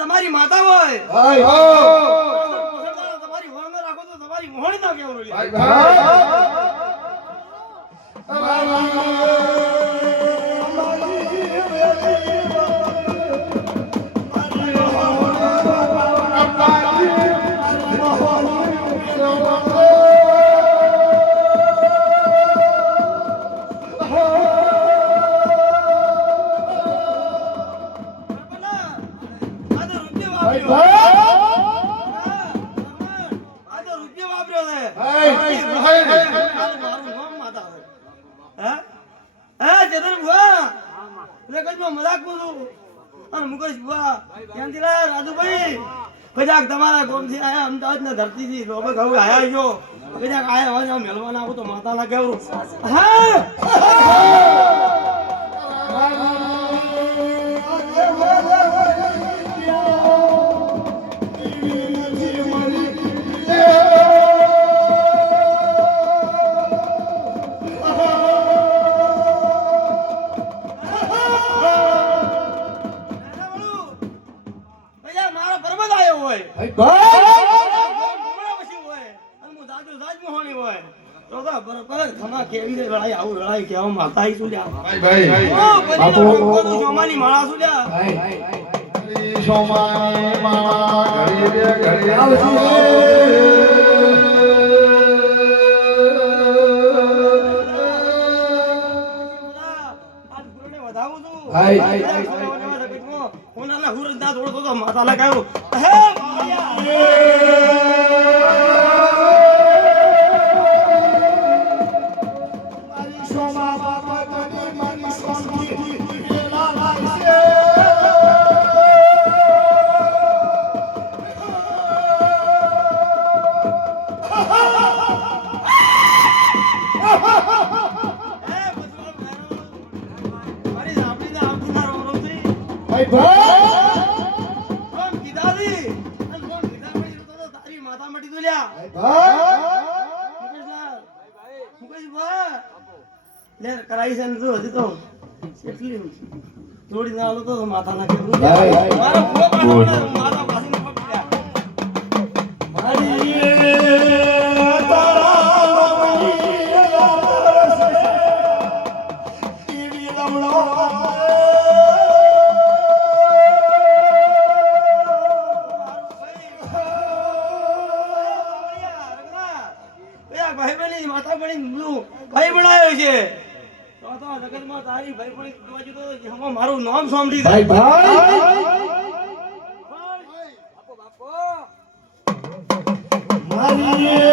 તમારી માતા હોય તમારી હોર ના રાખો તો તમારી મોહણી ના કેવું મજાક બોલું અને મુકેશ બુઆ રાજુભાઈ કદાચ તમારા ગામથી આયા અમદાવાદના ધરતીથી લોબે ઘઉં આયા છો કદાચ આયા હોય ને મેલવાના આવું તો માતાના કેવરું હા માતા લગાવ્યું કરાઈ છે તો હજી તો એટલી થોડી ના આલો તો માથા નાખે મારા માથા પાછી ન પકડ્યા મારી માથા પડી ભાઈ બનાવ્યો છે તો જગતમાં તારી ભાઈ પડી બાજુ તો મારું નામ સાંભળી ભાઈ ભાઈ બાપો બાપો મારી